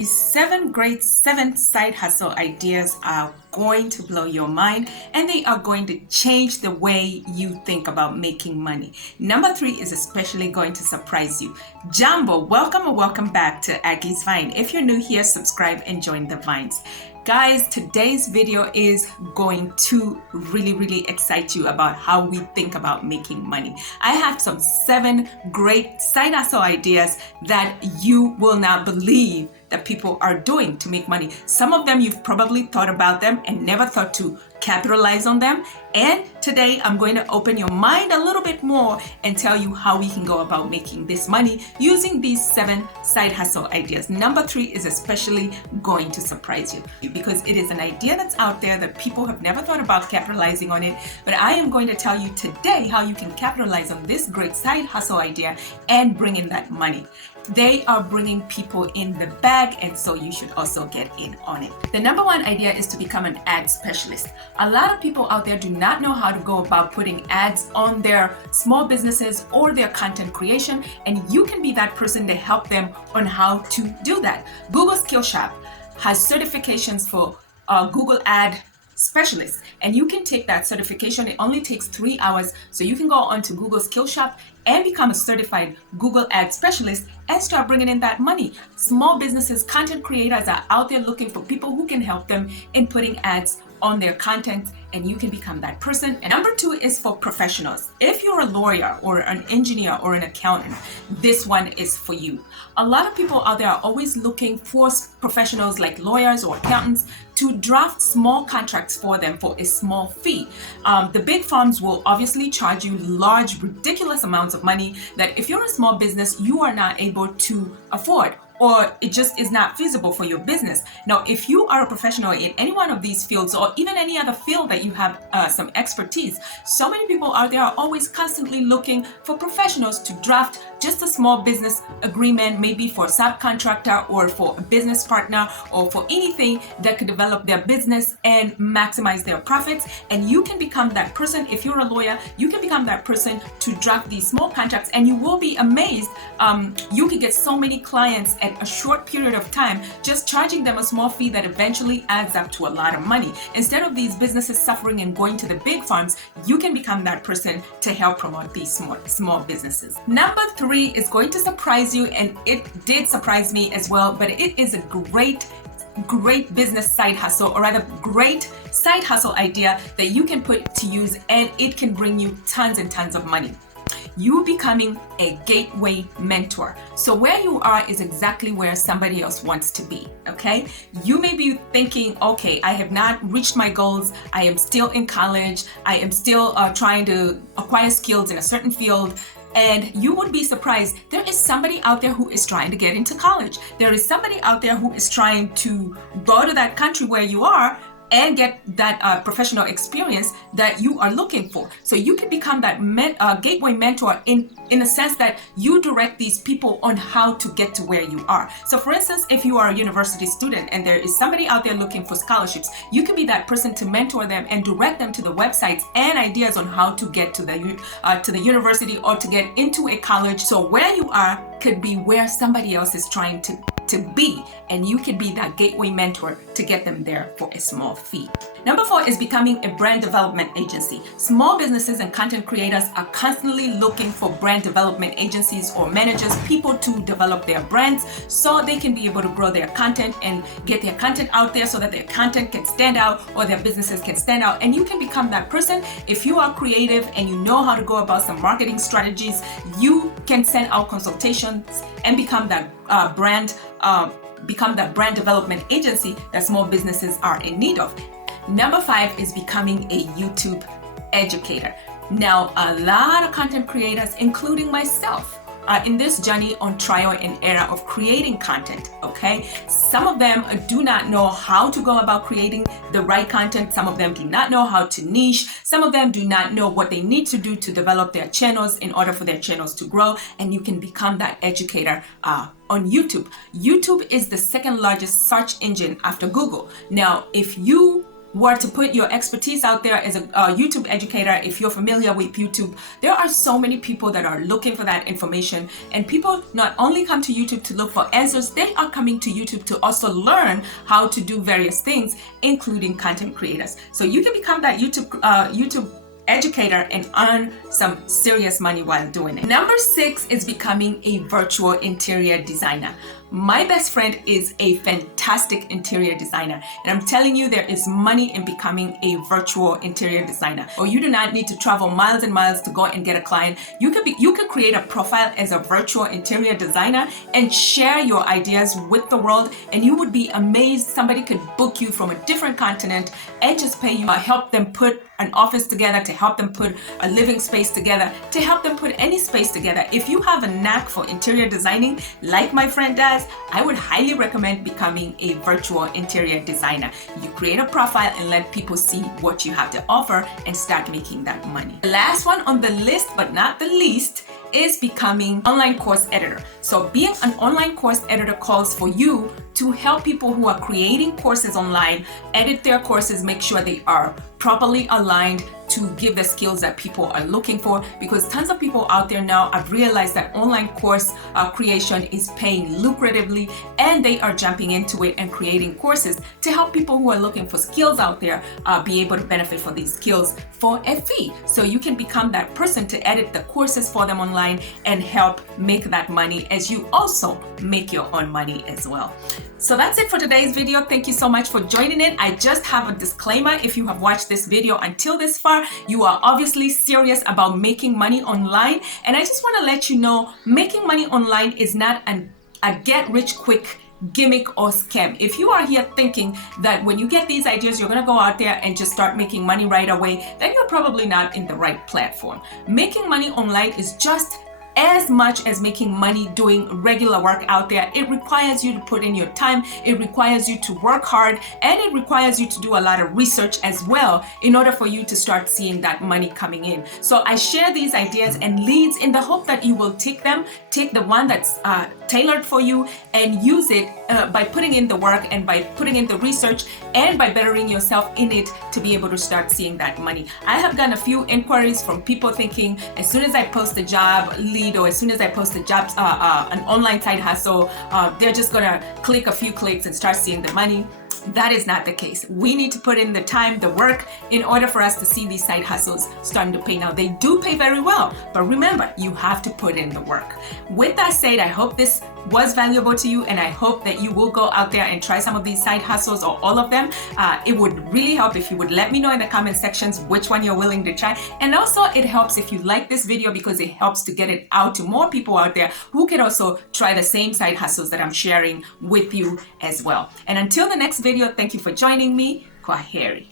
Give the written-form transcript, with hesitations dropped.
These seven side hustle ideas are going to blow your mind, and they are going to change the way you think about making money. Number 3 is especially going to surprise you. Jumbo, welcome or welcome back to Aggie's Vine. If you're new here, subscribe and join the Vines. Guys, today's video is going to really excite you about how we think about making money. I have some 7 great side hustle ideas that you will not believe that people are doing to make money. Some of them you've probably thought about them and never thought to capitalize on them. And today I'm going to open your mind a little bit more and tell you how we can go about making this money using these 7 side hustle ideas. Number 3 is especially going to surprise you because it is an idea that's out there that people have never thought about capitalizing on it. But I am going to tell you today how you can capitalize on this great side hustle idea and bring in that money. They are bringing people in the bag, and so you should also get in on it. The number 1 idea is to become an ad specialist. A lot of people out there do not know how to go about putting ads on their small businesses or their content creation, and you can be that person to help them on how to do that. Google Skillshop has certifications for Google Ad specialists, and you can take that certification. It only takes 3 hours, so you can go onto Google Skillshop and become a certified Google Ad specialist and start bringing in that money. Small businesses, content creators are out there looking for people who can help them in putting ads on their content, and you can become that person. And number 2 is for professionals. If you're a lawyer or an engineer or an accountant, this one is for you. A lot of people out there are always looking for professionals like lawyers or accountants to draft small contracts for them for a small fee. The big firms will obviously charge you large, ridiculous amounts of money that if you're a small business, you are not able to afford, or it just is not feasible for your business. Now, if you are a professional in any one of these fields or even any other field that you have some expertise, so many people out there are always constantly looking for professionals to draft just a small business agreement, maybe for a subcontractor or for a business partner or for anything that could develop their business and maximize their profits. And you can become that person. If you're a lawyer, you can become that person to draft these small contracts, and you will be amazed. You can get so many clients at a short period of time, just charging them a small fee that eventually adds up to a lot of money. Instead of these businesses suffering and going to the big firms, you can become that person to help promote these small businesses. Number 3 is going to surprise you, and it did surprise me as well, but it is a great business side hustle, or rather great side hustle idea that you can put to use, and it can bring you tons and tons of money. You becoming a gateway mentor. So where you are is exactly where somebody else wants to be, okay? You may be thinking, okay, I have not reached my goals. I am still in college. I am still trying to acquire skills in a certain field. And you would be surprised, there is somebody out there who is trying to get into college. There is somebody out there who is trying to go to that country where you are and get that professional experience that you are looking for. So you can become that gateway mentor in a sense that you direct these people on how to get to where you are. So for instance, if you are a university student and there is somebody out there looking for scholarships, you can be that person to mentor them and direct them to the websites and ideas on how to get to the university or to get into a college. So where you are could be where somebody else is trying to be, and you could be that gateway mentor to get them there for a small fee. Number 4 is becoming a brand development agency. Small businesses and content creators are constantly looking for brand development agencies or managers, people to develop their brands so they can be able to grow their content and get their content out there so that their content can stand out or their businesses can stand out. And you can become that person. If you are creative and you know how to go about some marketing strategies, you can send out consultations and become that brand development agency that small businesses are in need of. Number 5 is becoming a YouTube educator. Now, a lot of content creators, including myself, are in this journey on trial and error of creating content, okay? Some of them do not know how to go about creating the right content. Some of them do not know how to niche. Some of them do not know what they need to do to develop their channels in order for their channels to grow, and you can become that educator on YouTube. YouTube is the second largest search engine after Google. Now, if you were to put your expertise out there as a YouTube educator, if you're familiar with YouTube, there are so many people that are looking for that information. And people not only come to YouTube to look for answers, they are coming to YouTube to also learn how to do various things, including content creators. So you can become that YouTube educator and earn some serious money while doing it. Number 6 is becoming a virtual interior designer. My best friend is a fantastic interior designer, and I'm telling you, there is money in becoming a virtual interior designer. Or you do not need to travel miles and miles to go and get a client. You could create a profile as a virtual interior designer and share your ideas with the world, and you would be amazed. Somebody could book you from a different continent and just pay you, help them put an office together, to help them put a living space together, to help them put any space together. If you have a knack for interior designing, like my friend does, I would highly recommend becoming a virtual interior designer. You create a profile and let people see what you have to offer and start making that money. The last one on the list, but not the least, is becoming online course editor. So being an online course editor calls for you to help people who are creating courses online edit their courses, make sure they are properly aligned to give the skills that people are looking for, because tons of people out there now have realized that online course creation is paying lucratively, and they are jumping into it and creating courses to help people who are looking for skills out there be able to benefit from these skills for a fee. So you can become that person to edit the courses for them online and help make that money as you also make your own money as well. So that's it for today's video. Thank you so much for joining in. I just have a disclaimer. If you have watched this video until this far, you are obviously serious about making money online. And I just want to let you know, making money online is not a get-rich-quick gimmick or scam. If you are here thinking that when you get these ideas, you're going to go out there and just start making money right away, then you're probably not in the right platform. Making money online is just as much as making money doing regular work out there. It requires you to put in your time, it requires you to work hard, and it requires you to do a lot of research as well in order for you to start seeing that money coming in. So I share these ideas and leads in the hope that you will take the one that's tailored for you and use it by putting in the work and by putting in the research and by bettering yourself in it to be able to start seeing that money. I have gotten a few inquiries from people thinking as soon as I post a job lead or as soon as I post a job, an online side hustle, they're just gonna click a few clicks and start seeing the money. That is not the case. We need to put in the time, the work, in order for us to see these side hustles starting to pay. Now, they do pay very well, but remember, you have to put in the work. With that said, I hope this was valuable to you, and I hope that you will go out there and try some of these side hustles or all of them. It would really help if you would let me know in the comment sections which one you're willing to try. And also, it helps if you like this video because it helps to get it out to more people out there who can also try the same side hustles that I'm sharing with you as well. And until the next video, thank you for joining me. Kwaheri.